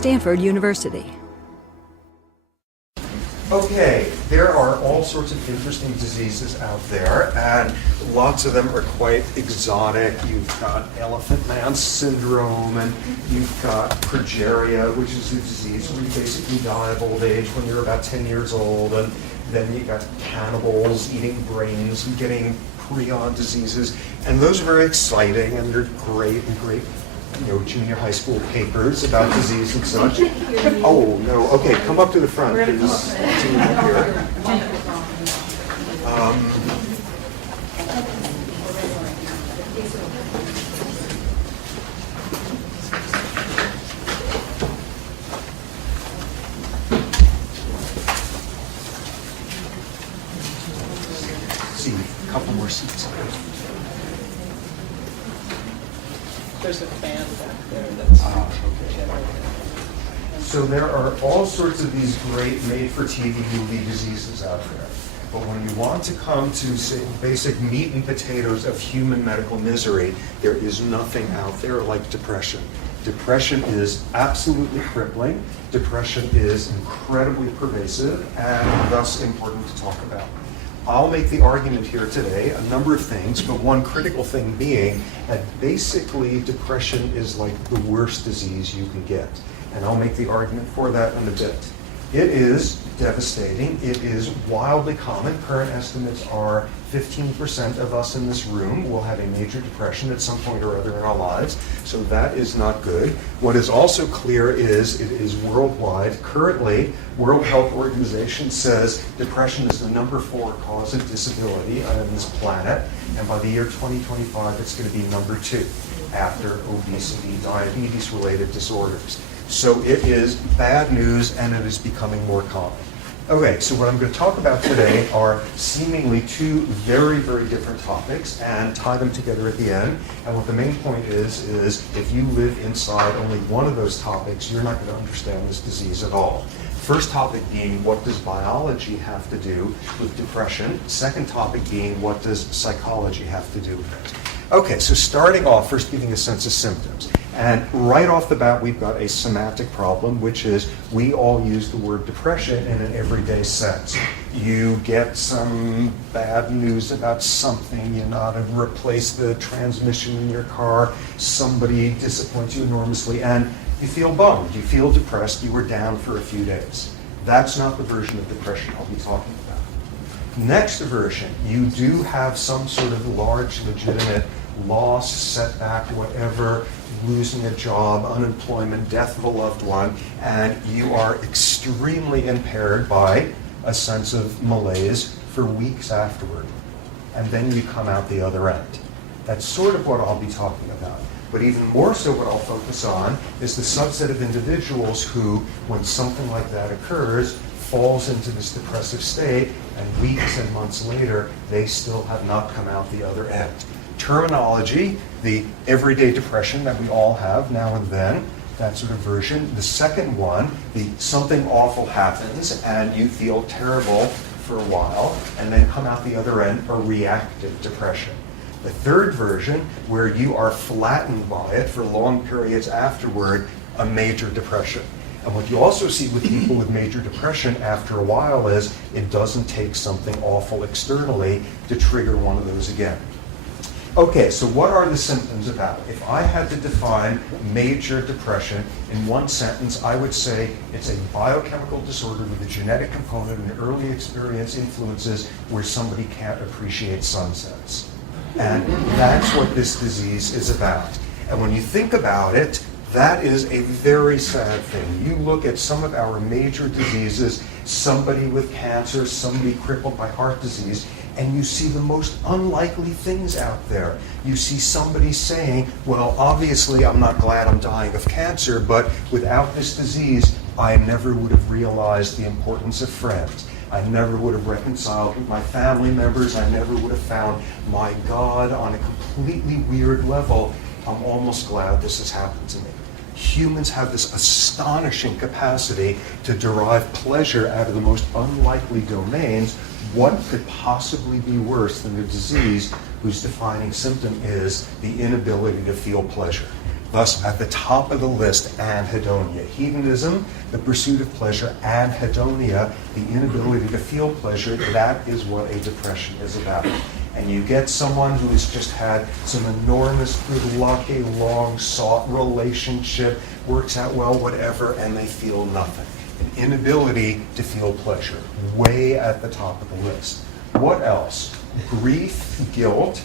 Stanford University. Okay, there are all sorts of interesting diseases out there, and lots of them are quite exotic. You've got elephant man syndrome, and you've got progeria, which is a disease where you basically die of old age when you're about 10 years old, and then you've got cannibals eating brains and getting prion diseases, and those are very exciting, and they're great, junior high school papers about disease and such. Oh, no. Okay, come up to the front. There's a team up here. See, a couple more seats here. There's a fan back there that's So there are all sorts of these great made-for-TV movie diseases out there. But when you want to come to, say, basic meat and potatoes of human medical misery, there is nothing out there like depression. Depression is absolutely crippling. Depression is incredibly pervasive and thus important to talk about. I'll make the argument here today, a number of things, but one critical thing being that basically depression is like the worst disease you can get. And I'll make the argument for that in a bit. It is devastating. It is wildly common. Current estimates are 15% of us in this room will have a major depression at some point or other in our lives. So that is not good. What is also clear is it is worldwide. Currently, World Health Organization says depression is the number 4 cause of disability on this planet. And by the year 2025, it's going to be number 2 after obesity, diabetes-related disorders. So it is bad news, and it is becoming more common. Okay, so what I'm going to talk about today are seemingly 2 very, very different topics and tie them together at the end. And what the main point is if you live inside only one of those topics, you're not going to understand this disease at all. First topic being, what does biology have to do with depression? Second topic being, what does psychology have to do with it? Okay, so starting off, first giving a sense of symptoms. And right off the bat, we've got a semantic problem, which is we all use the word depression in an everyday sense. You get some bad news about something, you know, to replace the transmission in your car, somebody disappoints you enormously, and you feel bummed, you feel depressed, you were down for a few days. That's not the version of depression I'll be talking about. Next version, you do have some sort of large, legitimate loss, setback, whatever, losing a job, unemployment, death of a loved one, and you are extremely impaired by a sense of malaise for weeks afterward. And then you come out the other end. That's sort of what I'll be talking about. But even more so what I'll focus on is the subset of individuals who, when something like that occurs, falls into this depressive state, and weeks and months later, they still have not come out the other end. Terminology, the everyday depression that we all have now and then, that sort of version. The second one, the something awful happens and you feel terrible for a while and then come out the other end, a reactive depression. The third version, where you are flattened by it for long periods afterward, a major depression. And what you also see with people with major depression after a while is it doesn't take something awful externally to trigger one of those again. Okay, so what are the symptoms about? If I had to define major depression in one sentence, I would say it's a biochemical disorder with a genetic component and early experience influences where somebody can't appreciate sunsets. And that's what this disease is about. And when you think about it, that is a very sad thing. You look at some of our major diseases, somebody with cancer, somebody crippled by heart disease, and you see the most unlikely things out there. You see somebody saying, well, obviously I'm not glad I'm dying of cancer, but without this disease, I never would have realized the importance of friends. I never would have reconciled with my family members. I never would have found my God on a completely weird level. I'm almost glad this has happened to me. Humans have this astonishing capacity to derive pleasure out of the most unlikely domains. What could possibly be worse than a disease whose defining symptom is the inability to feel pleasure? Thus, at the top of the list, anhedonia. Hedonism, the pursuit of pleasure, anhedonia, the inability to feel pleasure, that is what a depression is about. And you get someone who has just had some enormous good luck, a long-sought relationship, works out well, whatever, and they feel nothing. An inability to feel pleasure, way at the top of the list. What else? Grief, guilt,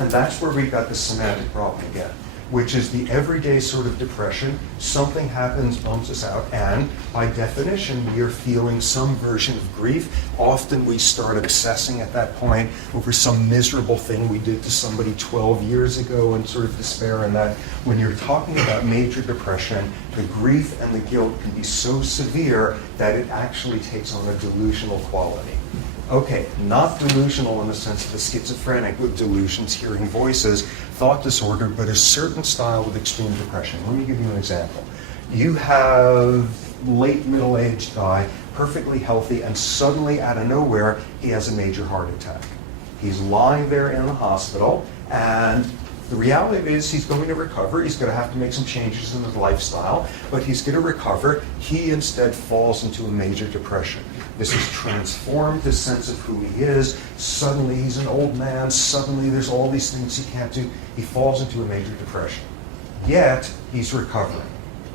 and that's where we've got the semantic problem again, which is the everyday sort of depression. Something happens, bumps us out, and by definition, we are feeling some version of grief. Often we start obsessing at that point over some miserable thing we did to somebody 12 years ago and sort of despair in that. When you're talking about major depression, the grief and the guilt can be so severe that it actually takes on a delusional quality. Okay, not delusional in the sense of a schizophrenic with delusions, hearing voices, thought disorder, but a certain style of extreme depression. Let me give you an example. You have late middle-aged guy, perfectly healthy, and suddenly out of nowhere, he has a major heart attack. He's lying there in the hospital, and the reality is he's going to recover. He's going to have to make some changes in his lifestyle, but he's going to recover. He instead falls into a major depression. This has transformed his sense of who he is. Suddenly he's an old man. Suddenly there's all these things he can't do. He falls into a major depression. Yet he's recovering.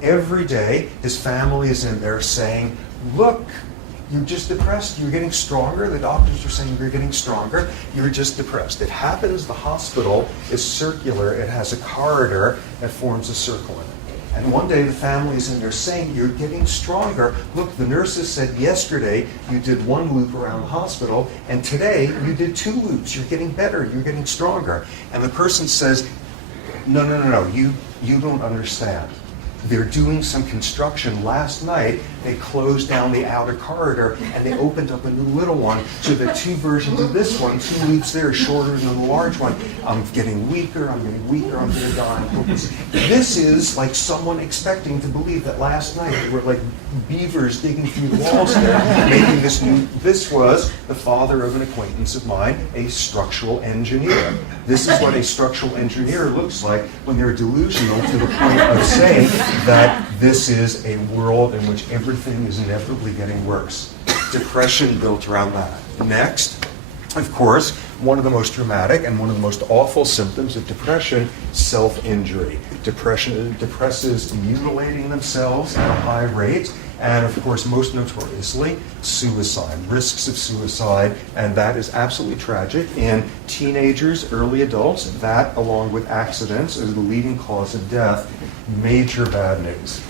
Every day his family is in there saying, look, you're just depressed. You're getting stronger. The doctors are saying you're getting stronger. You're just depressed. It happens the hospital is circular. It has a corridor that forms a circle in it. And one day the family's in there saying, you're getting stronger. Look, the nurses said yesterday you did 1 loop around the hospital, and today you did 2 loops. You're getting better. You're getting stronger. And the person says, no, you don't understand. They're doing some construction. Last night, they closed down the outer corridor and they opened up a new little one. So there are 2 versions of this one, 2 loops there, shorter than the large one. I'm getting weaker, I'm going to die. This is like someone expecting to believe that last night they were like beavers digging through the walls there, making this new. This was the father of an acquaintance of mine, a structural engineer. This is what a structural engineer looks like when they're delusional to the point of saying that this is a world in which everything is inevitably getting worse. Depression built around that. Next, of course, one of the most dramatic and one of the most awful symptoms of depression, self-injury. Depression depresses mutilating themselves at a high rate, and of course, most notoriously, suicide, risks of suicide, and that is absolutely tragic in teenagers, early adults. That, along with accidents, is the leading cause of death. Major bad news.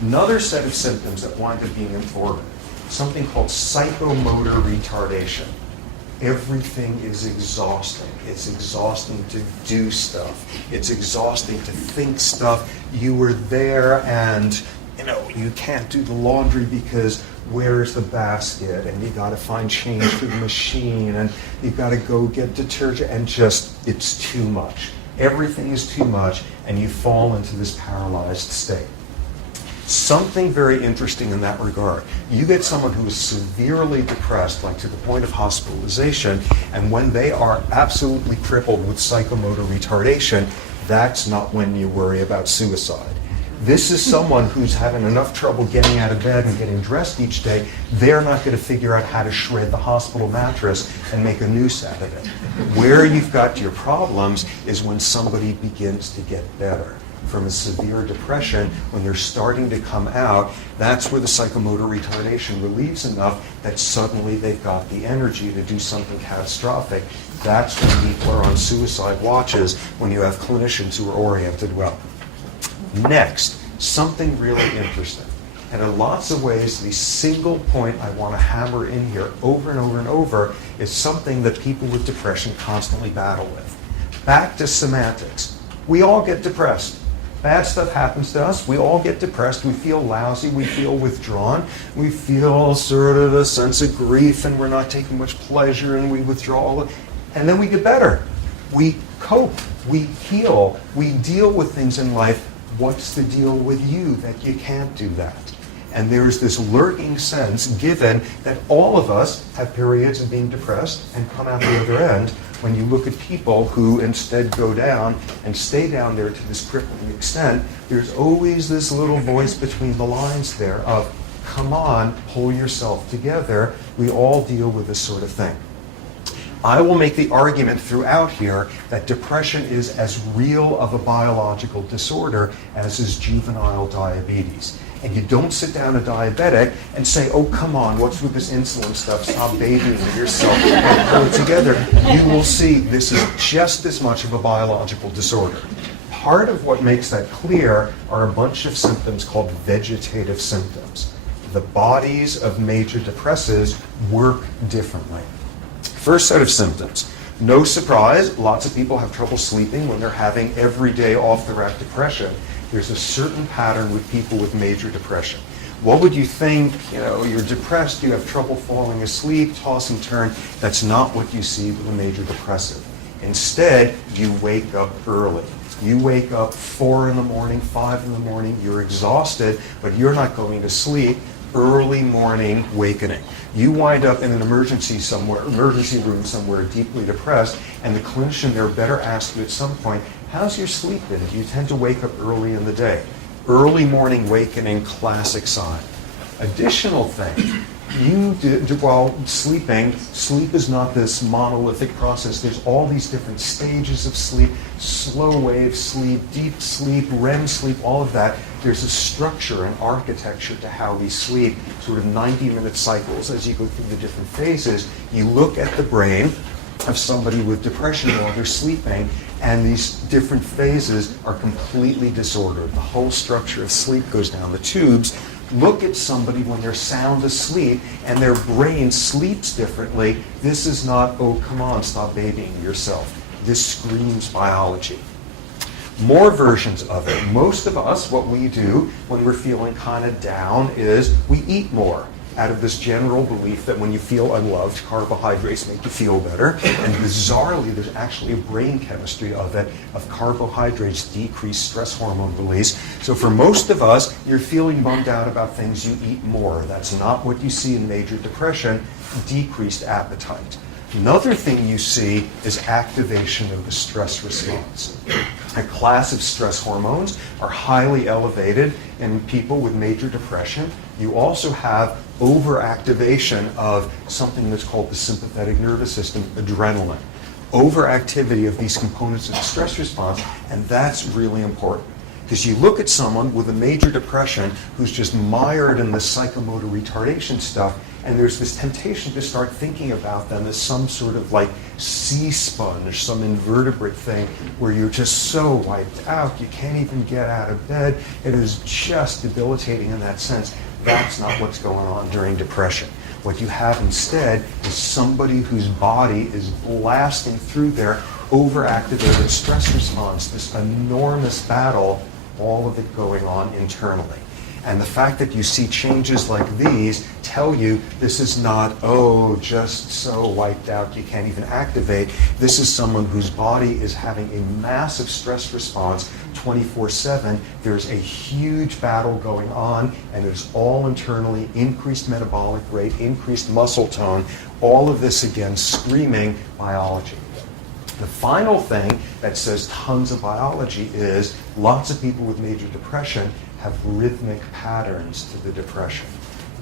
Another set of symptoms that wind up being important, something called psychomotor retardation. Everything is exhausting. It's exhausting to do stuff. It's exhausting to think stuff. You were there and you can't do the laundry because where's the basket? And you got to find change for the machine, and you've got to go get detergent, and just, it's too much. Everything is too much, and you fall into this paralyzed state. Something very interesting in that regard. You get someone who is severely depressed, like to the point of hospitalization, and when they are absolutely crippled with psychomotor retardation, that's not when you worry about suicide. This is someone who's having enough trouble getting out of bed and getting dressed each day. They're not going to figure out how to shred the hospital mattress and make a noose out of it. Where you've got your problems is when somebody begins to get better from a severe depression, when they're starting to come out. That's where the psychomotor retardation relieves enough that suddenly they've got the energy to do something catastrophic. That's when people are on suicide watches, when you have clinicians who are oriented well. Next, something really interesting. And in lots of ways, the single point I want to hammer in here over and over and over is something that people with depression constantly battle with. Back to semantics. We all get depressed. Bad stuff happens to us. We all get depressed. We feel lousy. We feel withdrawn. We feel sort of a sense of grief, and we're not taking much pleasure, and we withdraw. And then we get better. We cope. We heal. We deal with things in life. What's the deal with you that you can't do that? And there's this lurking sense, given that all of us have periods of being depressed and come out the other end, when you look at people who instead go down and stay down there to this crippling extent, there's always this little voice between the lines there of, come on, pull yourself together. We all deal with this sort of thing. I will make the argument throughout here that depression is as real of a biological disorder as is juvenile diabetes. And you don't sit down a diabetic and say, oh, come on, what's with this insulin stuff? Stop babying yourself and pull it together. You will see this is just as much of a biological disorder. Part of what makes that clear are a bunch of symptoms called vegetative symptoms. The bodies of major depressives work differently. First set of symptoms. No surprise, lots of people have trouble sleeping when they're having everyday off-the-rack depression. There's a certain pattern with people with major depression. What would you think? You're depressed, you have trouble falling asleep, toss and turn. That's not what you see with a major depressive. Instead, you wake up early. You wake up 4 in the morning, 5 in the morning, you're exhausted, but you're not going to sleep. Early morning awakening. You wind up in an emergency room somewhere deeply depressed, and the clinician there better ask you at some point, how's your sleep been? Do you tend to wake up early in the day? Early morning awakening, classic sign. Additional thing, while sleeping, sleep is not this monolithic process. There's all these different stages of sleep, slow wave sleep, deep sleep, REM sleep, all of that. There's a structure and architecture to how we sleep, sort of 90-minute cycles as you go through the different phases. You look at the brain of somebody with depression while they're sleeping, and these different phases are completely disordered. The whole structure of sleep goes down the tubes. Look at somebody when they're sound asleep and their brain sleeps differently. This is not, oh, come on, stop babying yourself. This screams biology. More versions of it. Most of us, what we do when we're feeling kind of down is we eat more, out of this general belief that when you feel unloved, carbohydrates make you feel better. And bizarrely, there's actually a brain chemistry of it, of carbohydrates decrease stress hormone release. So for most of us, you're feeling bummed out about things, you eat more. That's not what you see in major depression, decreased appetite. Another thing you see is activation of the stress response. A class of stress hormones are highly elevated in people with major depression. You also have overactivation of something that's called the sympathetic nervous system, adrenaline. Overactivity of these components of the stress response, and that's really important. Because you look at someone with a major depression who's just mired in this psychomotor retardation stuff, and there's this temptation to start thinking about them as some sort of like sea sponge, some invertebrate thing where you're just so wiped out, you can't even get out of bed. It is just debilitating in that sense. That's not what's going on during depression. What you have instead is somebody whose body is blasting through their overactivated stress response, this enormous battle, all of it going on internally. And the fact that you see changes like these tell you this is not, oh, just so wiped out you can't even activate. This is someone whose body is having a massive stress response 24/7. There's a huge battle going on, and it's all internally, increased metabolic rate, increased muscle tone, all of this, again, screaming biology. The final thing that says tons of biology is lots of people with major depression have rhythmic patterns to the depression.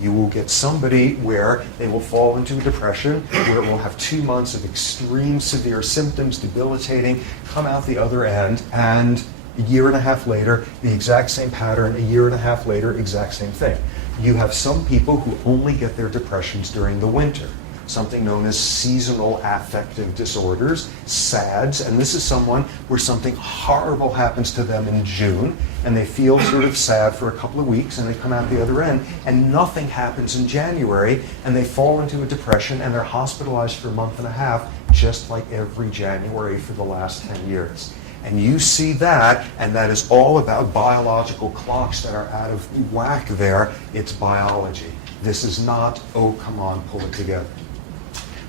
You will get somebody where they will fall into a depression, where it will have 2 months of extreme severe symptoms, debilitating, come out the other end, and a year and a half later, the exact same pattern, a year and a half later, exact same thing. You have some people who only get their depressions during the winter, something known as seasonal affective disorders, SADS, and this is someone where something horrible happens to them in June, and they feel sort of sad for a couple of weeks, and they come out the other end, and nothing happens in January, and they fall into a depression, and they're hospitalized for a month and a half, just like every January for the last 10 years. And you see that, and that is all about biological clocks that are out of whack there. It's biology. This is not, oh, come on, pull it together.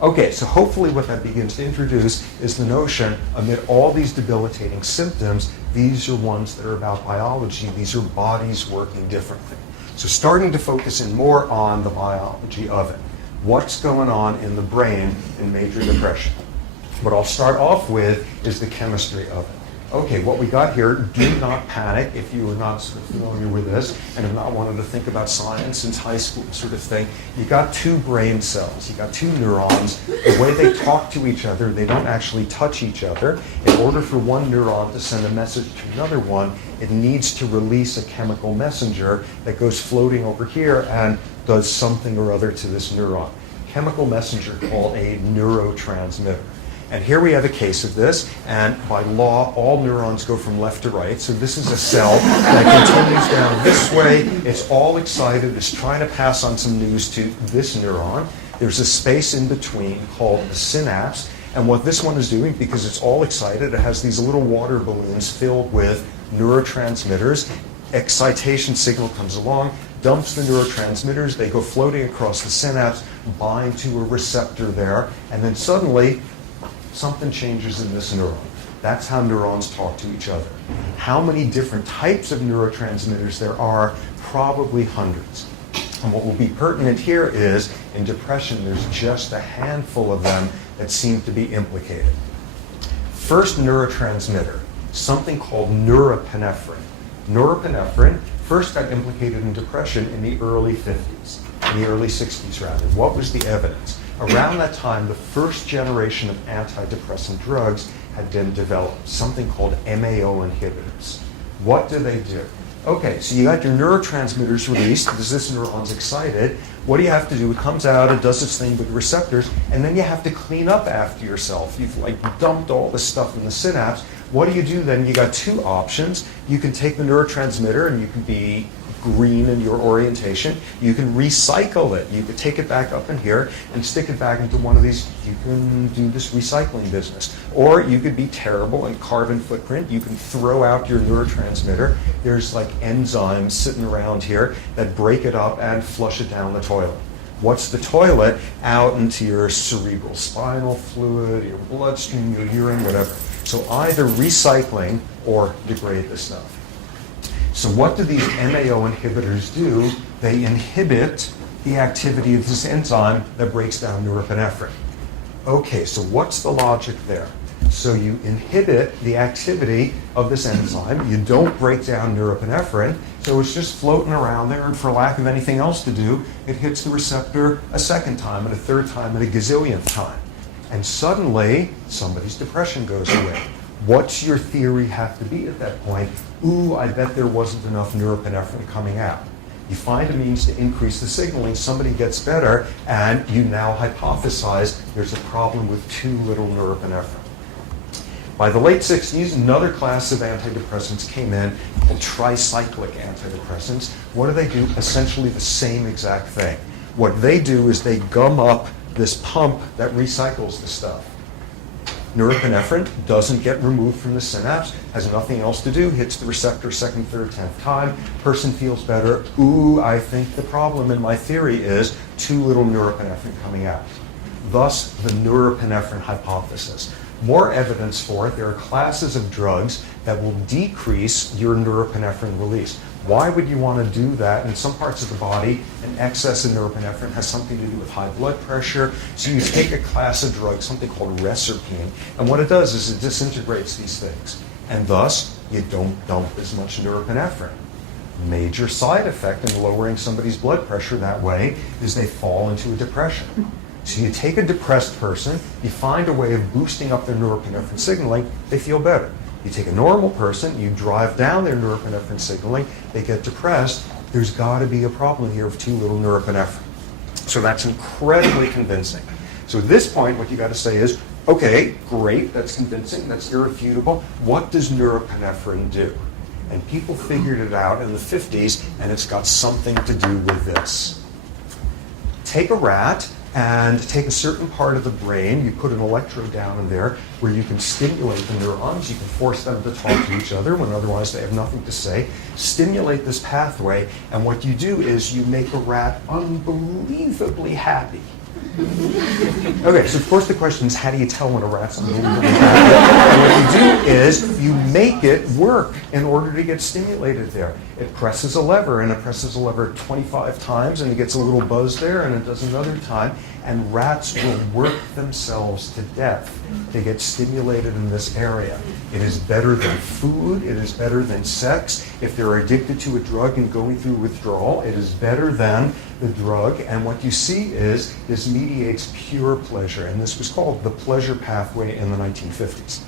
Okay, so hopefully what that begins to introduce is the notion, amid all these debilitating symptoms, these are ones that are about biology. These are bodies working differently. So starting to focus in more on the biology of it. What's going on in the brain in major depression? What I'll start off with is the chemistry of it. Okay, what we got here, do not panic if you are not sort of familiar with this and have not wanted to think about science since high school sort of thing. You got two brain cells, you got two neurons. The way they talk to each other, they don't actually touch each other. In order for one neuron to send a message to another one, it needs to release a chemical messenger that goes floating over here and does something or other to this neuron. Chemical messenger called a neurotransmitter. And here we have a case of this, and by law, all neurons go from left to right. So this is a cell that continues down this way. It's all excited. It's trying to pass on some news to this neuron. There's a space in between called the synapse. And what this one is doing, because it's all excited, it has these little water balloons filled with neurotransmitters. Excitation signal comes along, dumps the neurotransmitters. They go floating across the synapse, bind to a receptor there, and then suddenly, something changes in this neuron. That's how neurons talk to each other. How many different types of neurotransmitters there are? Probably hundreds. And what will be pertinent here is, in depression, there's just a handful of them that seem to be implicated. First neurotransmitter, something called norepinephrine. Norepinephrine first got implicated in depression in the early 50s, in the early 60s rather. What was the evidence? Around that time, the first generation of antidepressant drugs had been developed, something called MAO inhibitors. What do they do? Okay, so you got your neurotransmitters released because this neuron's excited. What do you have to do? It comes out, it does its thing with receptors, and then you have to clean up after yourself. You've dumped all this stuff in the synapse. What do you do then? You got two options. You can take the neurotransmitter and you can be green in your orientation. You can recycle it. You could take it back up in here and stick it back into one of these. You can do this recycling business. Or you could be terrible and carbon footprint. You can throw out your neurotransmitter. There's like enzymes sitting around here that break it up and flush it down the toilet. What's the toilet? Out into your cerebral spinal fluid, your bloodstream, your urine, whatever. So either recycling or degrade the stuff. So what do these MAO inhibitors do? They inhibit the activity of this enzyme that breaks down norepinephrine. Okay, so what's the logic there? So you inhibit the activity of this enzyme. You don't break down norepinephrine, so it's just floating around there, and for lack of anything else to do, it hits the receptor a second time, and a third time, and a gazillionth time. And suddenly, somebody's depression goes away. What's your theory have to be at that point? Ooh, I bet there wasn't enough norepinephrine coming out. You find a means to increase the signaling, somebody gets better, and you now hypothesize there's a problem with too little norepinephrine. By the late 60s, another class of antidepressants came in called tricyclic antidepressants. What do? Essentially the same exact thing. What they do is they gum up this pump that recycles the stuff. Norepinephrine doesn't get removed from the synapse, has nothing else to do, hits the receptor second, third, 10th time, person feels better. Ooh, I think the problem in my theory is too little norepinephrine coming out. Thus, the norepinephrine hypothesis. More evidence for it, there are classes of drugs that will decrease your norepinephrine release. Why would you want to do that? In some parts of the body, an excess of norepinephrine has something to do with high blood pressure. So you take a class of drugs, something called reserpine, and what it does is it disintegrates these things. And thus, you don't dump as much norepinephrine. Major side effect in lowering somebody's blood pressure that way is they fall into a depression. So you take a depressed person, you find a way of boosting up their norepinephrine signaling, they feel better. You take a normal person, you drive down their norepinephrine signaling, they get depressed. There's got to be a problem here of too little norepinephrine. So that's incredibly convincing. So at this point, what you got to say is, okay, great, that's convincing, that's irrefutable. What does norepinephrine do? And people figured it out in the 50s, and it's got something to do with this. Take a rat and take a certain part of the brain, you put an electrode down in there where you can stimulate the neurons, you can force them to talk to each other when otherwise they have nothing to say, stimulate this pathway, and what you do is you make a rat unbelievably happy. Okay, so of course the question is, how do you tell when a rat's on the end of the And what you do is you make it work in order to get stimulated there. It presses a lever, and it presses a lever 25 times, and it gets a little buzz there, and it does another time, and rats will work themselves to death to get stimulated in this area. It is better than food. It is better than sex. If they're addicted to a drug and going through withdrawal, it is better than the drug. And what you see is this mediates pure pleasure. And this was called the pleasure pathway in the 1950s.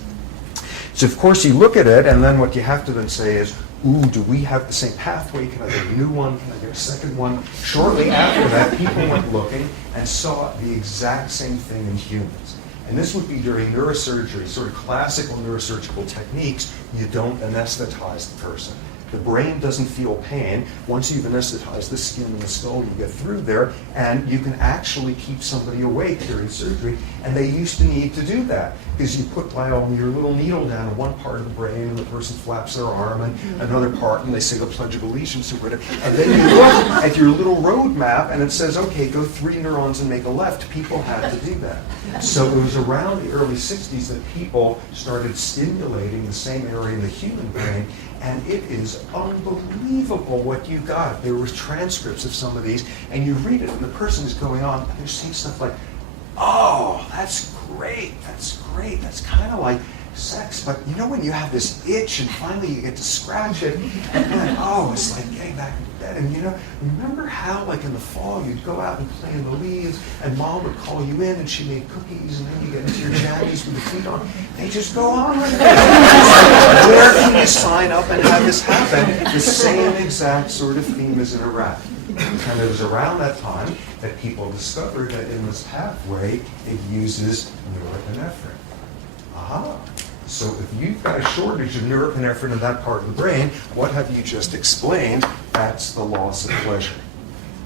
So of course you look at it, and then what you have to then say is, ooh, do we have the same pathway? Can I get a new one? Can I get a second one? Shortly after that, people went looking and saw the exact same thing in humans. And this would be during neurosurgery, sort of classical neurosurgical techniques. You don't anesthetize the person. The brain doesn't feel pain. Once you've anesthetized the skin and the skull, you get through there, and you can actually keep somebody awake during surgery. And they used to need to do that, because you put your little needle down in one part of the brain, and the person flaps their arm, and another part, and they say the Pledge of Allegiance or whatever. And then you look at your little road map, and it says, okay, go 3 neurons and make a left. People had to do that. So it was around the early 60s that people started stimulating the same area in the human brain. And it is unbelievable what you got. There were transcripts of some of these, and you read it, and the person is going on, and they're saying stuff like, oh, that's great, that's kind of like sex, but you know when you have this itch, and finally you get to scratch it, and then, oh, it's like getting back into bed. And you know, remember how, like in the fall, you'd go out and play in the leaves, and Mom would call you in, and she made cookies, and then you get into your jammies with the feet on. They just go on like that. Where can you sign up and have this happen? The same exact sort of theme as in a rat. And it was around that time that people discovered that in this pathway, it uses norepinephrine. Aha. So if you've got a shortage of norepinephrine in that part of the brain, what have you just explained? That's the loss of pleasure.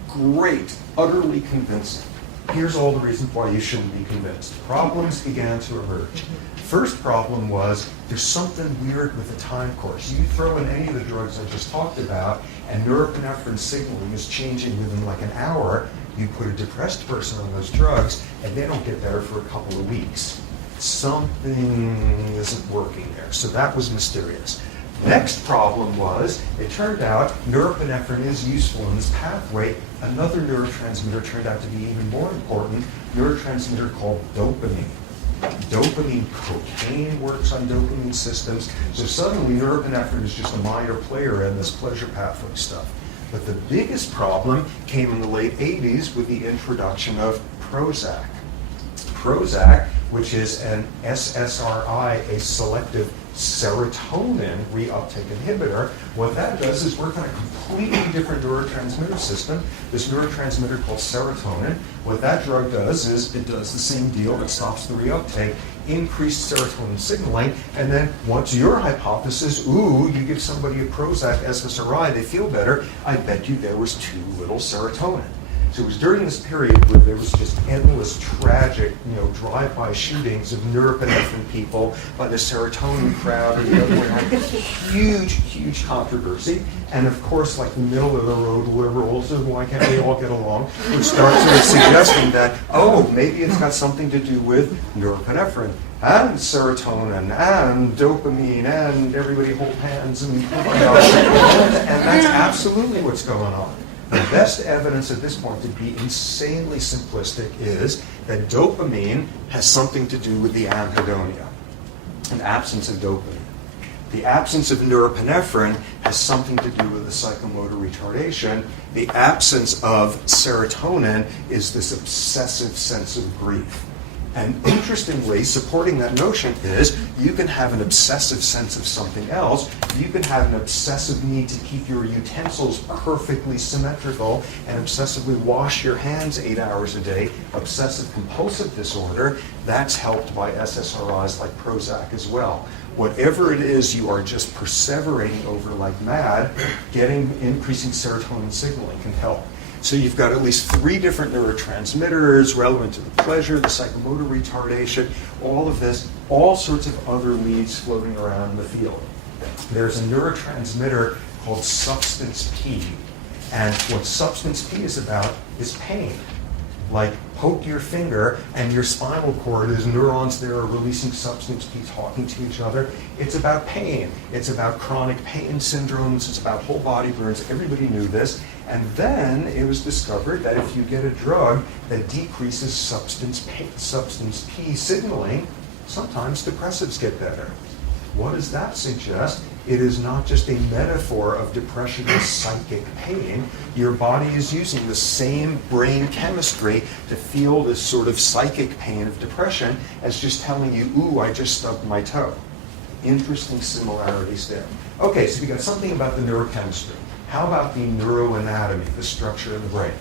Great, utterly convincing. Here's all the reasons why you shouldn't be convinced. Problems began to emerge. First problem was there's something weird with the time course. You throw in any of the drugs I just talked about, and norepinephrine signaling is changing within like an hour. You put a depressed person on those drugs, and they don't get better for a couple of weeks. Something isn't working there. So that was mysterious. Next problem was, it turned out norepinephrine is useful in this pathway. Another neurotransmitter turned out to be even more important, neurotransmitter called dopamine. Dopamine, cocaine works on dopamine systems. So suddenly norepinephrine is just a minor player in this pleasure pathway stuff. But the biggest problem came in the late 80s with the introduction of Prozac. Prozac, which is an SSRI, a selective serotonin reuptake inhibitor. What that does is work on a completely different neurotransmitter system, this neurotransmitter called serotonin. What that drug does is it does the same deal. It stops the reuptake, increased serotonin signaling, and then what's your hypothesis? Ooh, you give somebody a Prozac SSRI, they feel better. I bet you there was too little serotonin. So it was during this period where there was just endless tragic, drive-by shootings of norepinephrine people by the serotonin crowd, and the other one had huge, huge controversy. And of course, like the middle of the road liberals, and why can't we all get along, would start sort of suggesting that, oh, maybe it's got something to do with norepinephrine and serotonin and dopamine and everybody hold hands and that's absolutely what's going on. The best evidence at this point, to be insanely simplistic, is that dopamine has something to do with the anhedonia, an absence of dopamine. The absence of norepinephrine has something to do with the psychomotor retardation. The absence of serotonin is this obsessive sense of grief. And interestingly, supporting that notion is you can have an obsessive sense of something else. You can have an obsessive need to keep your utensils perfectly symmetrical and obsessively wash your hands 8 hours a day. Obsessive compulsive disorder, that's helped by SSRIs like Prozac as well. Whatever it is you are just perseverating over like mad, increasing serotonin signaling can help. So you've got at least 3 different neurotransmitters relevant to the pleasure, the psychomotor retardation, all of this, all sorts of other leads floating around in the field. There's a neurotransmitter called substance P, and what substance P is about is pain. like poke your finger and your spinal cord is neurons there are releasing substance, keep talking to each other. It's about pain. It's about chronic pain syndromes. It's about whole body burns. Everybody knew this. And then it was discovered that if you get a drug that decreases substance P signaling, sometimes depressives get better. What does that suggest? It is not just a metaphor of depression as psychic pain. Your body is using the same brain chemistry to feel this sort of psychic pain of depression as just telling you, ooh, I just stubbed my toe. Interesting similarities there. Okay, so we got something about the neurochemistry. How about the neuroanatomy, the structure of the brain?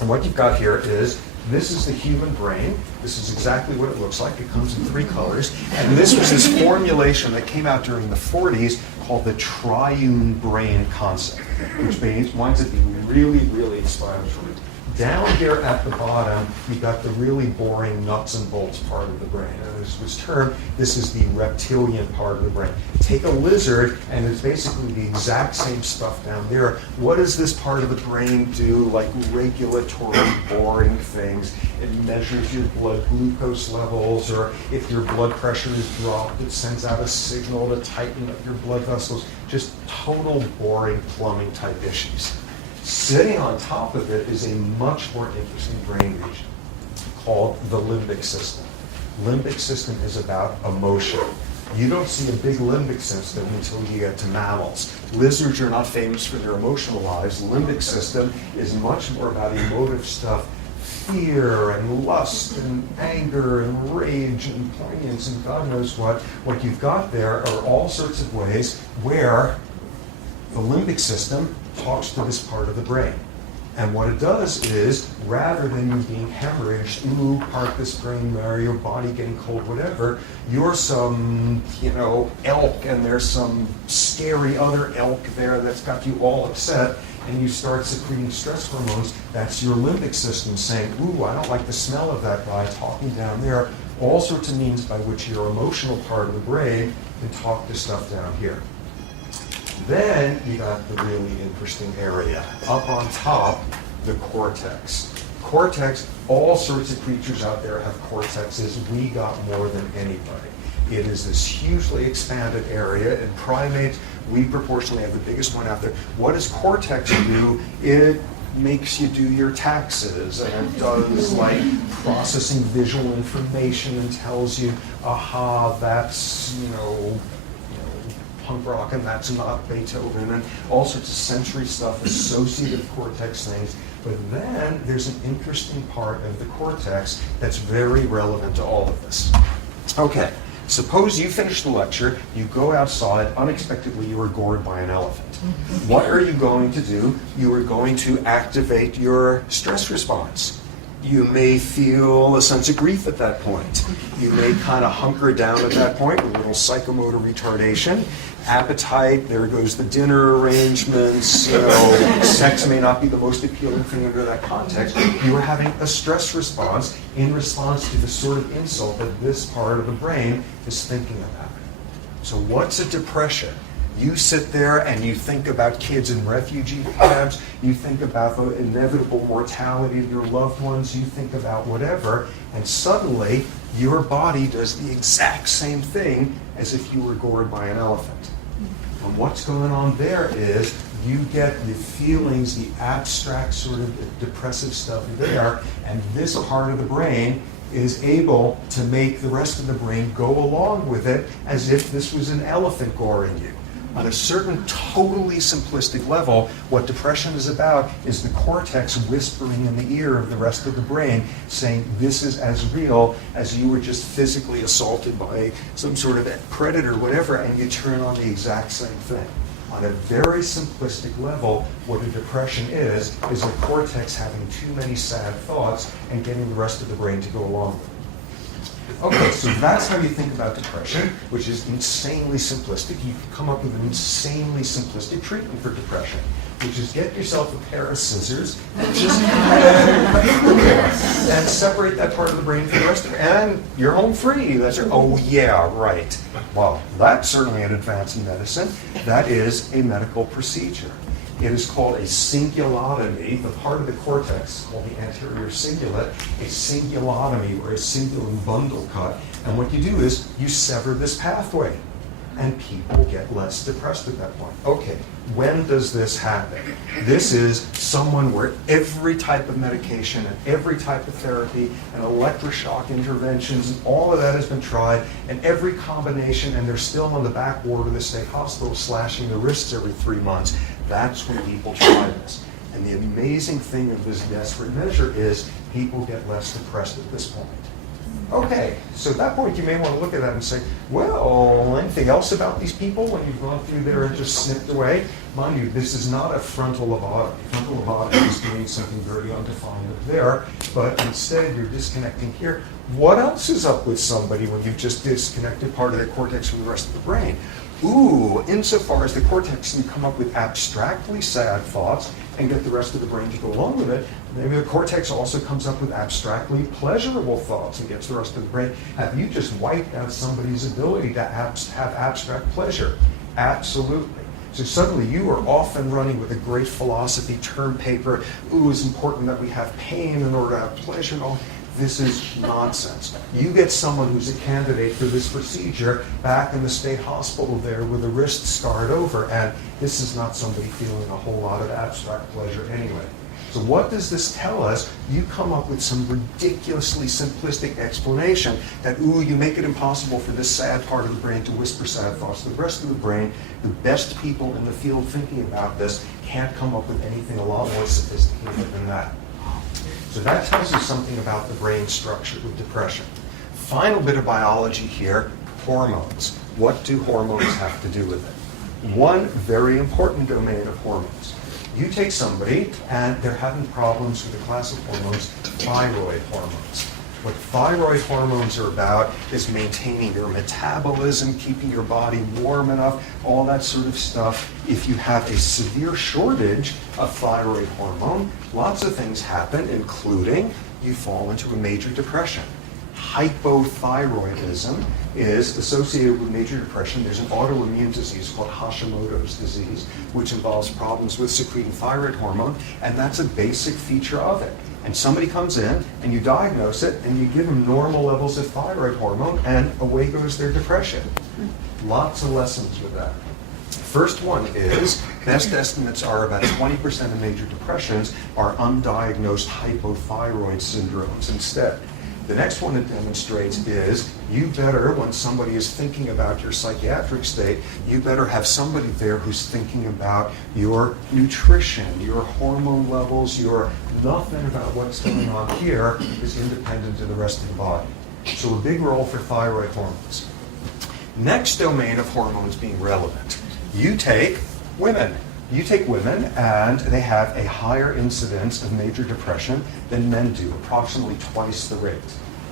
And what you've got here is, this is the human brain. This is exactly what it looks like. It comes in 3 colors. And this was this formulation that came out during the 40s called the triune brain concept, which winds up being really, really explanatory. Down here at the bottom, you've got the really boring nuts and bolts part of the brain. And as was termed, this is the reptilian part of the brain. Take a lizard, and it's basically the exact same stuff down there. What does this part of the brain do? Like regulatory, boring things. It measures your blood glucose levels, or if your blood pressure is dropped, it sends out a signal to tighten up your blood vessels. Just total boring plumbing type issues. Sitting on top of it is a much more interesting brain region called the limbic system. Limbic system is about emotion. You don't see a big limbic system until you get to mammals. Lizards are not famous for their emotional lives. Limbic system is much more about emotive stuff, fear and lust and anger and rage and poignance and God knows what. What you've got there are all sorts of ways where the limbic system talks to this part of the brain. And what it does is, rather than you being hemorrhaged, ooh, part this brain matter, your body getting cold, whatever, you're some, elk, and there's some scary other elk there that's got you all upset, and you start secreting stress hormones. That's your limbic system saying, ooh, I don't like the smell of that guy talking down there. All sorts of means by which your emotional part of the brain can talk to stuff down here. Then you got the really interesting area. Up on top, the cortex. Cortex, all sorts of creatures out there have cortexes. We got more than anybody. It is this hugely expanded area. In primates, we proportionally have the biggest one out there. What does cortex do? It makes you do your taxes, and it does like processing visual information and tells you, aha, that's, punk rock, and that's not Beethoven, and all sorts of sensory stuff, associative cortex things. But then there's an interesting part of the cortex that's very relevant to all of this. Okay, suppose you finish the lecture, you go outside, unexpectedly you are gored by an elephant. What are you going to do? You are going to activate your stress response. You may feel a sense of grief at that point. You may kind of hunker down at that point, a little psychomotor retardation. Appetite, there goes the dinner arrangements, sex may not be the most appealing thing under that context. You are having a stress response in response to the sort of insult that this part of the brain is thinking about. So what's a depression? You sit there and you think about kids in refugee camps, you think about the inevitable mortality of your loved ones, you think about whatever, and suddenly your body does the exact same thing as if you were gored by an elephant. And what's going on there is you get the feelings, the abstract sort of depressive stuff there, and this part of the brain is able to make the rest of the brain go along with it as if this was an elephant goring you. On a certain totally simplistic level, what depression is about is the cortex whispering in the ear of the rest of the brain, saying this is as real as you were just physically assaulted by some sort of predator, whatever, and you turn on the exact same thing. On a very simplistic level, what a depression is a cortex having too many sad thoughts and getting the rest of the brain to go along with it. Okay, so that's how you think about depression, which is insanely simplistic. You can come up with an insanely simplistic treatment for depression, which is get yourself a pair of scissors and just and separate that part of the brain from the rest of it, and you're home free. Oh yeah, right. Well, that's certainly an advance in medicine. That is a medical procedure. It is called a cingulotomy. The part of the cortex called the anterior cingulate, a cingulotomy or a cingulate bundle cut. And what you do is you sever this pathway, and people get less depressed at that point. Okay, when does this happen? This is someone where every type of medication and every type of therapy and electroshock interventions and all of that has been tried, and every combination, and they're still on the back ward of the state hospital slashing their wrists every 3 months. That's when people try this. And the amazing thing of this desperate measure is people get less depressed at this point. Okay, so at that point you may want to look at that and say, well, anything else about these people when you've gone through there and just snipped away? Mind you, this is not a frontal lobotomy. Frontal lobotomy is doing something very undefined up there, but instead you're disconnecting here. What else is up with somebody when you've just disconnected part of their cortex from the rest of the brain? Ooh, insofar as the cortex can come up with abstractly sad thoughts and get the rest of the brain to go along with it, maybe the cortex also comes up with abstractly pleasurable thoughts and gets the rest of the brain. Have you just wiped out somebody's ability to have abstract pleasure? Absolutely. So suddenly you are off and running with a great philosophy term paper. Ooh, it's important that we have pain in order to have pleasure and all. This is nonsense. You get someone who's a candidate for this procedure back in the state hospital there with the wrist scarred over, and this is not somebody feeling a whole lot of abstract pleasure anyway. So what does this tell us? You come up with some ridiculously simplistic explanation that, ooh, you make it impossible for this sad part of the brain to whisper sad thoughts to the rest of the brain. The best people in the field thinking about this can't come up with anything a lot more sophisticated than that. So that tells you something about the brain structure with depression. Final bit of biology here, hormones. What do hormones have to do with it? One very important domain of hormones. You take somebody and they're having problems with a class of hormones, thyroid hormones. What thyroid hormones are about is maintaining your metabolism, keeping your body warm enough, all that sort of stuff. If you have a severe shortage of thyroid hormone, lots of things happen, including you fall into a major depression. Hypothyroidism is associated with major depression. There's an autoimmune disease called Hashimoto's disease, which involves problems with secreting thyroid hormone, and that's a basic feature of it. And somebody comes in, and you diagnose it, and you give them normal levels of thyroid hormone, and away goes their depression. Lots of lessons with that. First one is, best estimates are about 20% of major depressions are undiagnosed hypothyroid syndromes instead. The next one it demonstrates is you better, when somebody is thinking about your psychiatric state, you better have somebody there who's thinking about your nutrition, your hormone levels, your nothing about what's going on here is independent of the rest of the body. So a big role for thyroid hormones. Next domain of hormones being relevant. You take women. You take women and they have a higher incidence of major depression than men do, approximately twice the rate.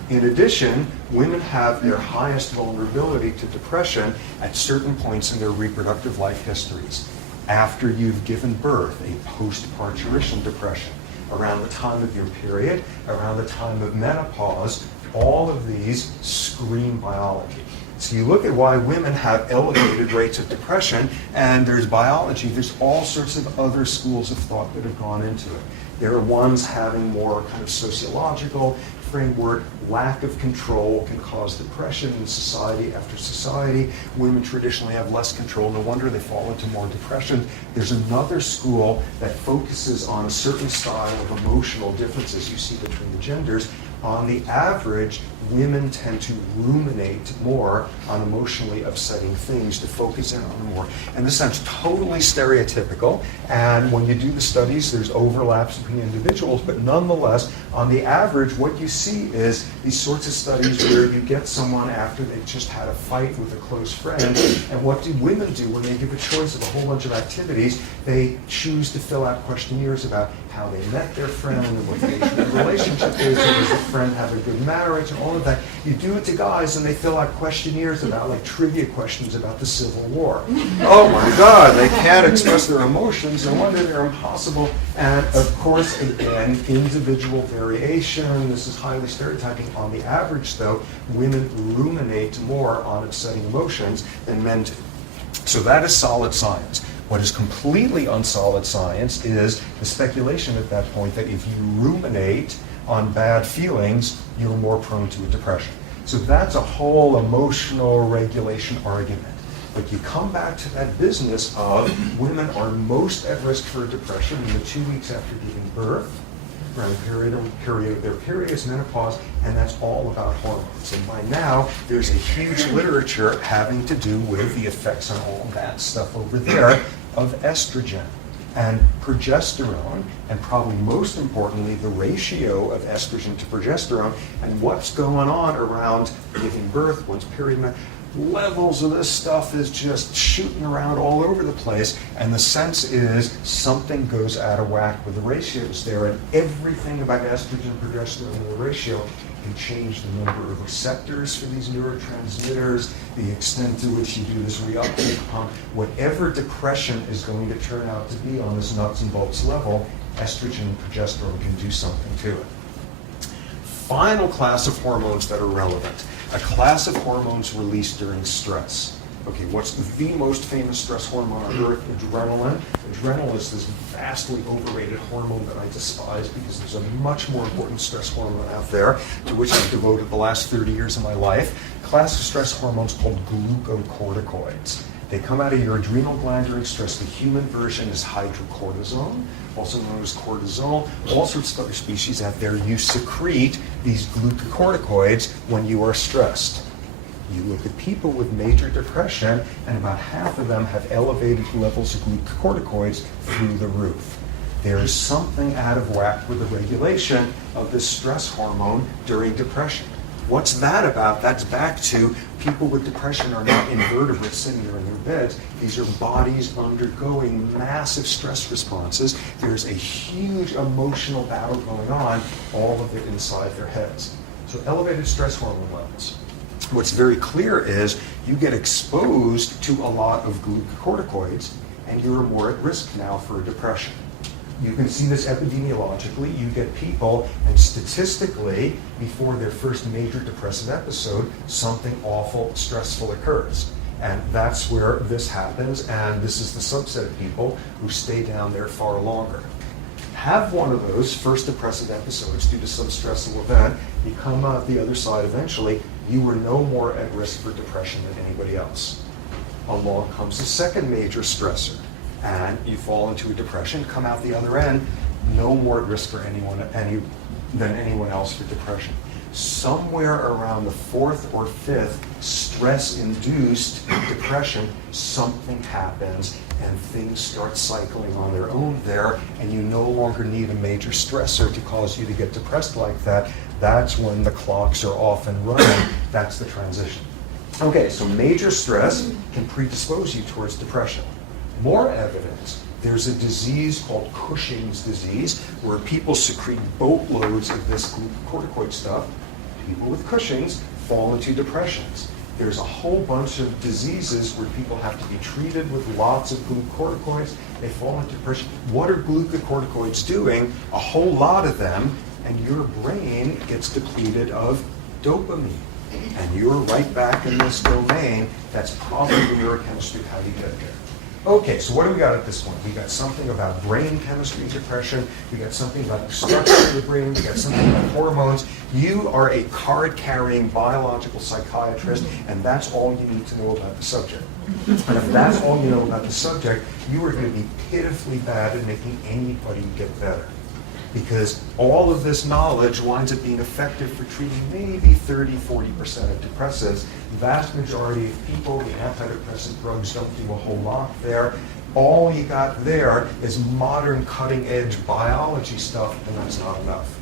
In addition, women have their highest vulnerability to depression at certain points in their reproductive life histories. After you've given birth, a post-parturition depression, around the time of your period, around the time of menopause, all of these scream biology. So you look at why women have elevated rates of depression, and there's biology, there's all sorts of other schools of thought that have gone into it. There are ones having more kind of sociological framework. Lack of control can cause depression in society after society. Women traditionally have less control. No wonder they fall into more depression. There's another school that focuses on a certain style of emotional differences you see between the genders. On the average, women tend to ruminate more on emotionally upsetting things, to focus in on them more. And this sounds totally stereotypical, and when you do the studies, there's overlaps between individuals, but nonetheless, on the average, what you see is these sorts of studies where you get someone after they've just had a fight with a close friend, and what do women do when they give a choice of a whole bunch of activities? They choose to fill out questionnaires about how they met their friend and what the nature of the relationship is, and does the friend have a good marriage, and all of that. You do it to guys, and they fill out questionnaires about, like, trivia questions about the Civil War. Oh my God, they can't express their emotions. No wonder they're impossible. And of course, again, individual variation. This is highly stereotyping. On the average, though, women ruminate more on upsetting emotions than men do. So that is solid science. What is completely unsolid science is the speculation at that point that if you ruminate on bad feelings, you're more prone to a depression. So that's a whole emotional regulation argument. But you come back to that business of women are most at risk for a depression in the 2 weeks after giving birth, around the period of their periods, menopause, and that's all about hormones. And by now, there's a huge literature having to do with the effects on all that stuff over there of estrogen and progesterone, and probably most importantly, the ratio of estrogen to progesterone and what's going on around giving birth, one's period. Levels of this stuff is just shooting around all over the place, and the sense is something goes out of whack with the ratios there, and everything about estrogen, progesterone, and the ratio can change the number of receptors for these neurotransmitters, the extent to which you do this reuptake pump. Whatever depression is going to turn out to be on this nuts and bolts level, estrogen and progesterone can do something to it. Final class of hormones that are relevant. A class of hormones released during stress. Okay, what's the most famous stress hormone on earth? Adrenaline. Adrenaline is this vastly overrated hormone that I despise because there's a much more important stress hormone out there to which I've devoted the last 30 years of my life. A class of stress hormones called glucocorticoids. They come out of your adrenal gland during stress. The human version is hydrocortisone, also known as cortisol. All sorts of other species out there, you secrete these glucocorticoids when you are stressed. You look at people with major depression, and about half of them have elevated levels of glucocorticoids through the roof. There is something out of whack with the regulation of this stress hormone during depression. What's that about? That's back to people with depression are not invertebrates sitting there in their beds. These are bodies undergoing massive stress responses. There's a huge emotional battle going on, all of it inside their heads. So elevated stress hormone levels. What's very clear is you get exposed to a lot of glucocorticoids, and you're more at risk now for depression. You can see this epidemiologically. You get people, and statistically, before their first major depressive episode, something awful, stressful occurs. And that's where this happens, and this is the subset of people who stay down there far longer. Have one of those first depressive episodes due to some stressful event, you come out the other side eventually, you were no more at risk for depression than anybody else. Along comes a second major stressor, and you fall into a depression, come out the other end, no more at risk for than anyone else for depression. Somewhere around the fourth or fifth stress-induced depression, something happens and things start cycling on their own there, and you no longer need a major stressor to cause you to get depressed like that. That's when the clocks are off and running. That's the transition. Okay, so major stress can predispose you towards depression. More evidence, there's a disease called Cushing's disease, where people secrete boatloads of this glucocorticoid stuff. People with Cushing's fall into depressions. There's a whole bunch of diseases where people have to be treated with lots of glucocorticoids. They fall into depression. What are glucocorticoids doing? A whole lot of them, and your brain gets depleted of dopamine. And you're right back in this domain. That's probably the neurochemistry of how you get there. Okay, so what do we got at this point? We got something about brain chemistry depression. We got something about the structure of the brain. We got something about hormones. You are a card-carrying biological psychiatrist, and that's all you need to know about the subject. And if that's all you know about the subject, you are going to be pitifully bad at making anybody get better. Because all of this knowledge winds up being effective for treating maybe 30-40% of depressives. The vast majority of people, the antidepressant drugs don't do a whole lot there. All you got there is modern cutting-edge biology stuff, and that's not enough.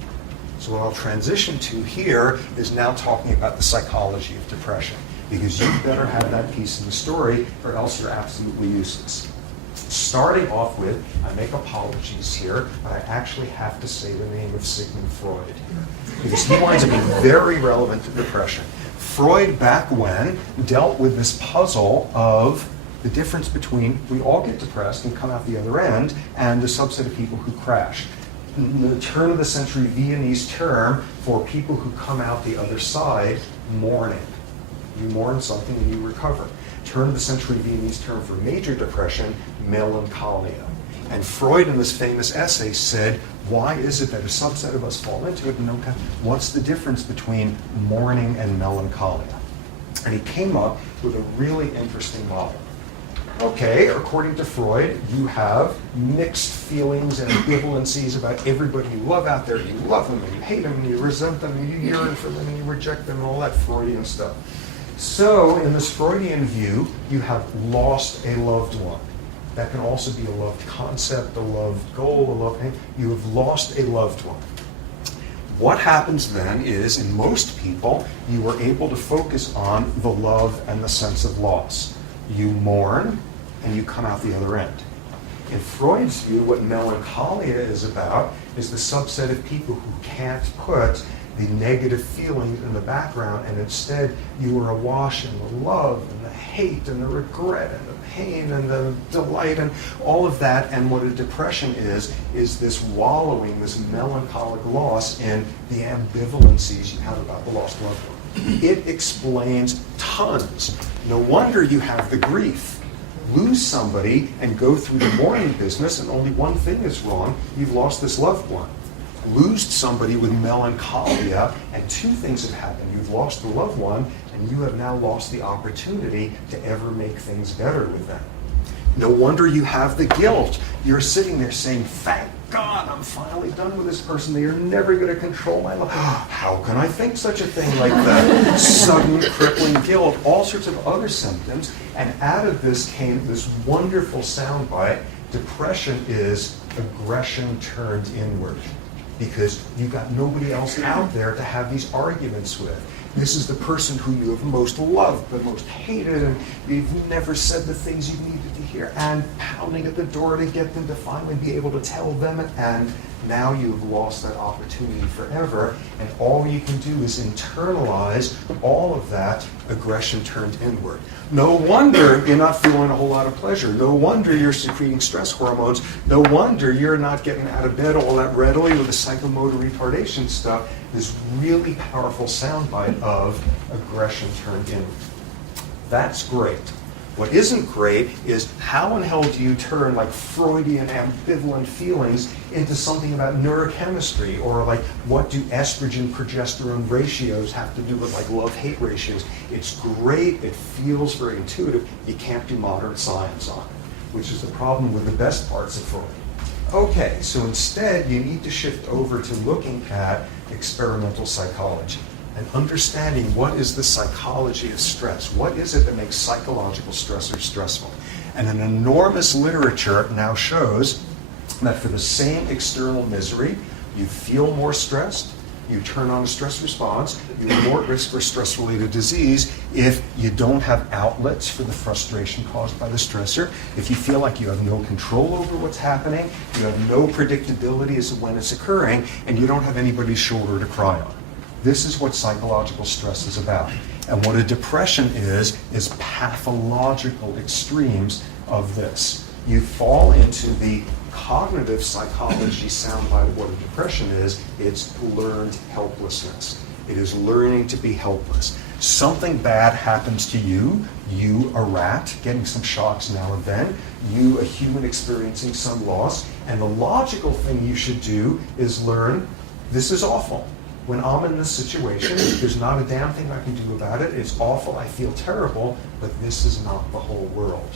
So what I'll transition to here is now talking about the psychology of depression, because you better have that piece in the story, or else you're absolutely useless. Starting off with, I make apologies here, but I actually have to say the name of Sigmund Freud, because he winds up being very relevant to depression. Freud, back when, dealt with this puzzle of the difference between we all get depressed and come out the other end, and the subset of people who crash. The turn of the century Viennese term for people who come out the other side, mourning. You mourn something and you recover. Turn of the century Viennese term for major depression, melancholia. And Freud, in this famous essay, said, why is it that a subset of us fall into it? And what's the difference between mourning and melancholia? And he came up with a really interesting model. Okay, according to Freud, you have mixed feelings and ambivalencies about everybody you love out there. You love them and you hate them and you resent them and you yearn for them and you reject them and all that Freudian stuff. So, in this Freudian view, you have lost a loved one. That can also be a loved concept, a loved goal, a loved... You have lost a loved one. What happens then is, in most people, you are able to focus on the love and the sense of loss. You mourn, and you come out the other end. In Freud's view, what melancholia is about is the subset of people who can't put the negative feelings in the background, and instead you are awash in the love and the hate and the regret and the pain and the delight and all of that. And what a depression is this wallowing, this melancholic loss in the ambivalencies you have about the lost loved one. It explains tons. No wonder you have the grief. Lose somebody and go through the mourning business, and only one thing is wrong: you've lost this loved one. Lose somebody with melancholia, and two things have happened. You've lost the loved one, and you have now lost the opportunity to ever make things better with them. No wonder you have the guilt. You're sitting there saying, thank God, I'm finally done with this person. They are never going to control my life. How can I think such a thing like that? Sudden crippling guilt, all sorts of other symptoms. And out of this came this wonderful soundbite: depression is aggression turned inward. Because you've got nobody else out there to have these arguments with. This is the person who you have most loved but most hated, and you've never said the things you needed to hear, and pounding at the door to get them to finally be able to tell them, and now you've lost that opportunity forever, and all you can do is internalize all of that aggression turned inward. No wonder you're not feeling a whole lot of pleasure. No wonder you're secreting stress hormones. No wonder you're not getting out of bed all that readily with the psychomotor retardation stuff. This really powerful soundbite of aggression turned inward. That's great. What isn't great is how in hell do you turn like Freudian ambivalent feelings into something about neurochemistry, or like what do estrogen progesterone ratios have to do with like love-hate ratios? It's great, it feels very intuitive. You can't do modern science on it, which is the problem with the best parts of Freud. Okay, so instead you need to shift over to looking at experimental psychology and understanding what is the psychology of stress. What is it that makes psychological stressors stressful? And an enormous literature now shows that for the same external misery, you feel more stressed, you turn on a stress response, you're more at risk for stress-related disease if you don't have outlets for the frustration caused by the stressor, if you feel like you have no control over what's happening, you have no predictability as to when it's occurring, and you don't have anybody's shoulder to cry on. This is what psychological stress is about. And what a depression is pathological extremes of this. You fall into the cognitive psychology soundbite of what a depression is. It's learned helplessness. It is learning to be helpless. Something bad happens to you, a rat, getting some shocks now and then, you, a human experiencing some loss, and the logical thing you should do is learn, this is awful. When I'm in this situation, there's not a damn thing I can do about it. It's awful, I feel terrible, but this is not the whole world.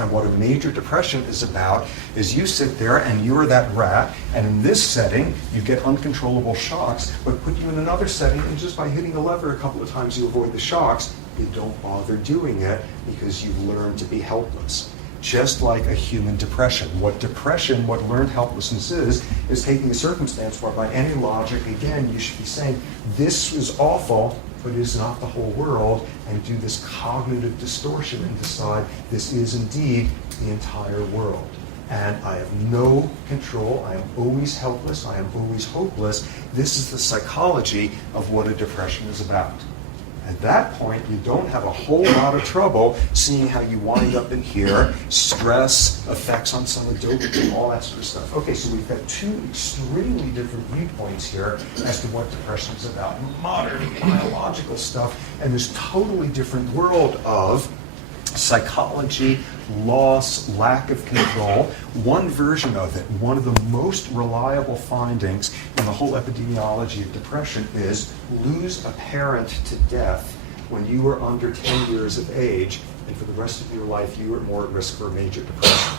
And what a major depression is about is you sit there and you're that rat, and in this setting, you get uncontrollable shocks, but put you in another setting, and just by hitting a lever a couple of times you avoid the shocks, you don't bother doing it because you've learned to be helpless. Just like a human depression. What learned helplessness is taking a circumstance where by any logic, again, you should be saying, this is awful, but it is not the whole world, and do this cognitive distortion and decide this is indeed the entire world. And I have no control, I am always helpless, I am always hopeless. This is the psychology of what a depression is about. At that point, you don't have a whole lot of trouble seeing how you wind up in here, stress, effects on some dopamine, all that sort of stuff. Okay, so we've got two extremely different viewpoints here as to what depression is about. Modern biological stuff, and this totally different world of psychology, loss, lack of control. One version of it, one of the most reliable findings in the whole epidemiology of depression is lose a parent to death when you were under 10 years of age, and for the rest of your life you were more at risk for a major depression.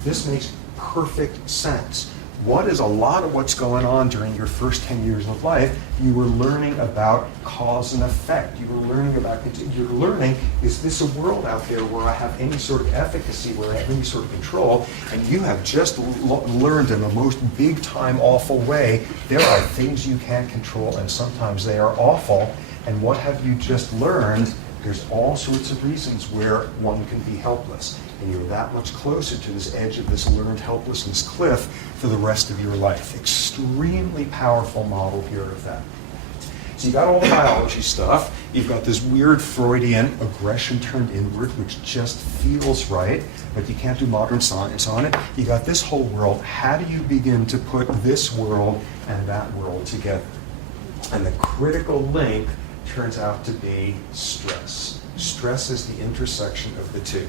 This makes perfect sense. What is a lot of what's going on during your first 10 years of life? You were learning about cause and effect. You were learning about, you're learning, is this a world out there where I have any sort of efficacy, where I have any sort of control? And you have just learned in the most big time awful way, there are things you can't control and sometimes they are awful. And what have you just learned? There's all sorts of reasons where one can be helpless. And you're that much closer to this edge of this learned helplessness cliff for the rest of your life. Extremely powerful model here of that. So you got all the biology stuff. You've got this weird Freudian aggression turned inward, which just feels right, but you can't do modern science on it. You got this whole world. How do you begin to put this world and that world together? And the critical link turns out to be stress. Stress is the intersection of the two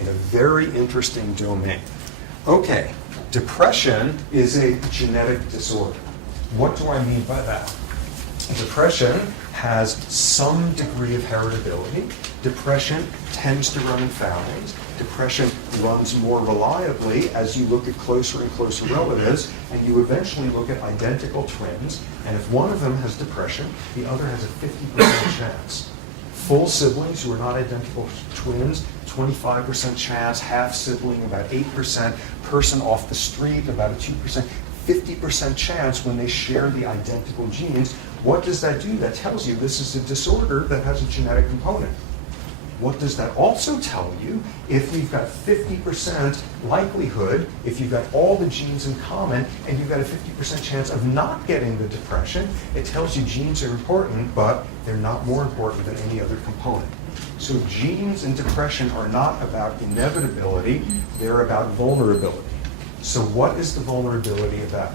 in a very interesting domain. Okay, depression is a genetic disorder. What do I mean by that? Depression has some degree of heritability. Depression tends to run in families. Depression runs more reliably as you look at closer and closer relatives, and you eventually look at identical twins, and if one of them has depression, the other has a 50% chance. Full siblings who are not identical twins, 25% chance, half sibling, about 8%, person off the street, about a 2%, 50% chance when they share the identical genes. What does that do? That tells you this is a disorder that has a genetic component. What does that also tell you? If you've got 50% likelihood, if you've got all the genes in common, and you've got a 50% chance of not getting the depression, it tells you genes are important, but they're not more important than any other component. So genes in depression are not about inevitability, they're about vulnerability. So what is the vulnerability about?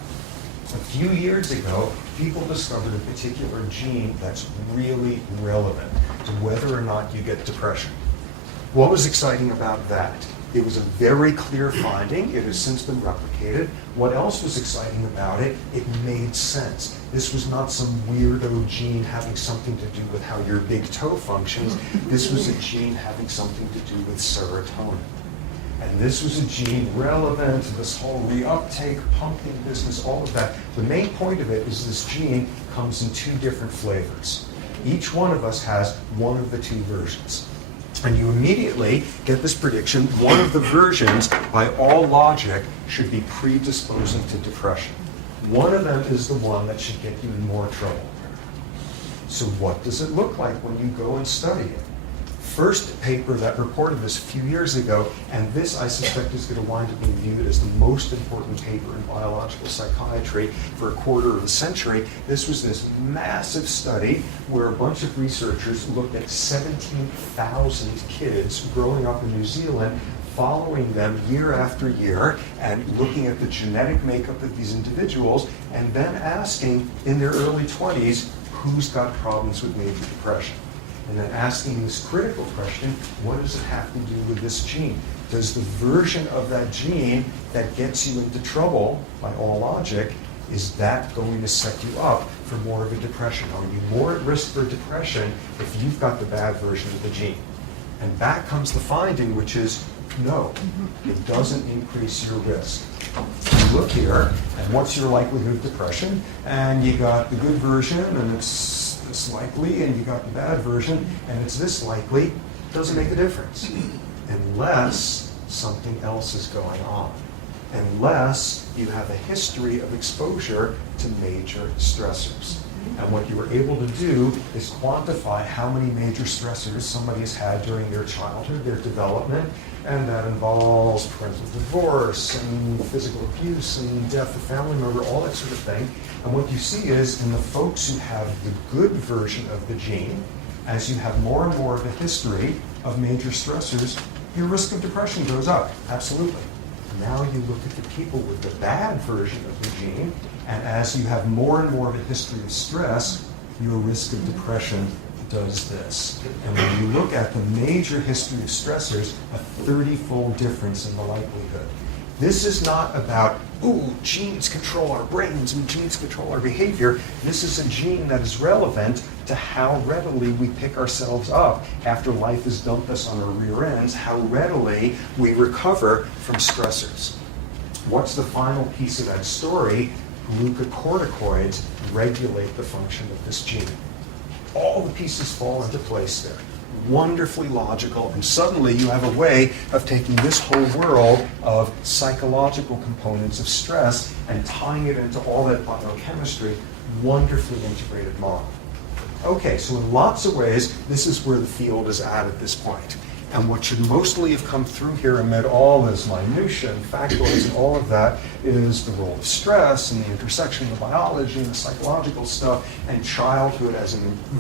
A few years ago, people discovered a particular gene that's really relevant to whether or not you get depression. What was exciting about that? It was a very clear finding. It has since been replicated. What else was exciting about it? It made sense. This was not some weirdo gene having something to do with how your big toe functions. This was a gene having something to do with serotonin. And this was a gene relevant to this whole reuptake, pumping business, all of that. The main point of it is this gene comes in two different flavors. Each one of us has one of the two versions. And you immediately get this prediction, one of the versions, by all logic, should be predisposing to depression. One of them is the one that should get you in more trouble. So what does it look like when you go and study it? First paper that reported this a few years ago, and this I suspect is going to wind up being viewed as the most important paper in biological psychiatry for a quarter of a century. This was this massive study where a bunch of researchers looked at 17,000 kids growing up in New Zealand, following them year after year and looking at the genetic makeup of these individuals, and then asking in their early 20s, who's got problems with major depression? And then asking this critical question, what does it have to do with this gene? Does the version of that gene that gets you into trouble, by all logic, is that going to set you up for more of a depression? Are you more at risk for depression if you've got the bad version of the gene? And back comes the finding, which is no, it doesn't increase your risk. You look here, and what's your likelihood of depression? And you got the good version, and it's this likely, and you got the bad version, and it's this likely. Doesn't make a difference unless something else is going on, unless you have a history of exposure to major stressors. And what you were able to do is quantify how many major stressors somebody has had during their childhood, their development, and that involves parental divorce and physical abuse and death of family member, all that sort of thing. And what you see is in the folks who have the good version of the gene, as you have more and more of a history of major stressors, your risk of depression goes up. Absolutely. Now you look at the people with the bad version of the gene, and as you have more and more of a history of stress, your risk of depression does this. And when you look at the major history of stressors, a 30-fold difference in the likelihood. This is not about, ooh, genes control our brains and genes control our behavior. This is a gene that is relevant to how readily we pick ourselves up after life has dumped us on our rear ends, how readily we recover from stressors. What's the final piece of that story? Glucocorticoids regulate the function of this gene. All the pieces fall into place there. Wonderfully logical, and suddenly you have a way of taking this whole world of psychological components of stress and tying it into all that biochemistry, wonderfully integrated model. Okay, so in lots of ways, this is where the field is at this point. And what should mostly have come through here amid all this minutia and factoids and all of that is the role of stress and the intersection of the biology and the psychological stuff, and childhood as a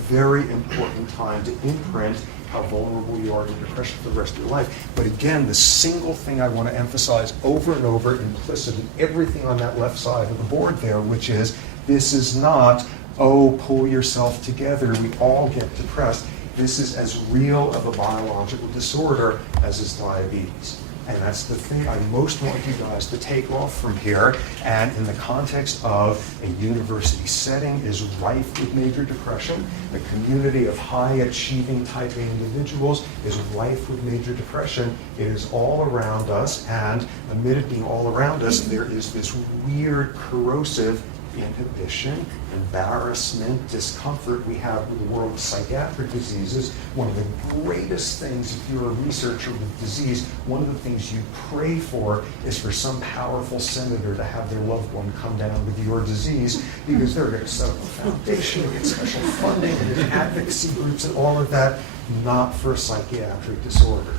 very important time to imprint how vulnerable you are to depression for the rest of your life. But again, the single thing I want to emphasize over and over, implicit in everything on that left side of the board there, which is this is not, oh, pull yourself together, we all get depressed. This is as real of a biological disorder as is diabetes. And that's the thing I most want you guys to take off from here. And in the context of a university setting is rife with major depression. The community of high-achieving type A individuals is rife with major depression. It is all around us, and amid it being all around us, there is this weird, corrosive inhibition, embarrassment, discomfort we have with the world of psychiatric diseases. One of the greatest things, if you're a researcher with disease, one of the things you pray for is for some powerful senator to have their loved one come down with your disease, because they're going to set up a foundation, get special funding, and advocacy groups and all of that, not for a psychiatric disorder.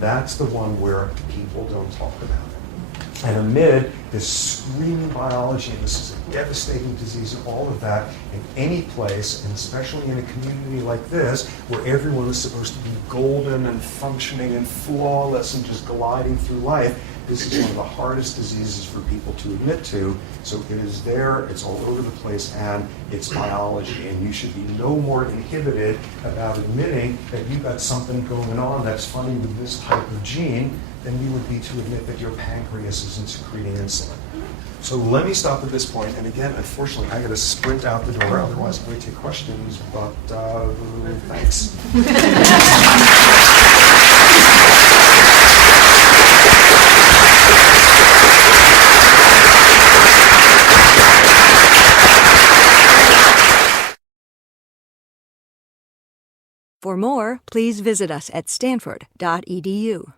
That's the one where people don't talk about it. And amid this screaming biology, and this is a devastating disease and all of that, in any place, and especially in a community like this, where everyone is supposed to be golden and functioning and flawless and just gliding through life, this is one of the hardest diseases for people to admit to. So it is there, it's all over the place, and it's biology. And you should be no more inhibited about admitting that you've got something going on that's funny with this type of gene than you would be to admit that your pancreas isn't secreting insulin. So let me stop at this point. And again, unfortunately, I got to sprint out the door. Otherwise, I'm going to take questions. But thanks. For more, please visit us at stanford.edu.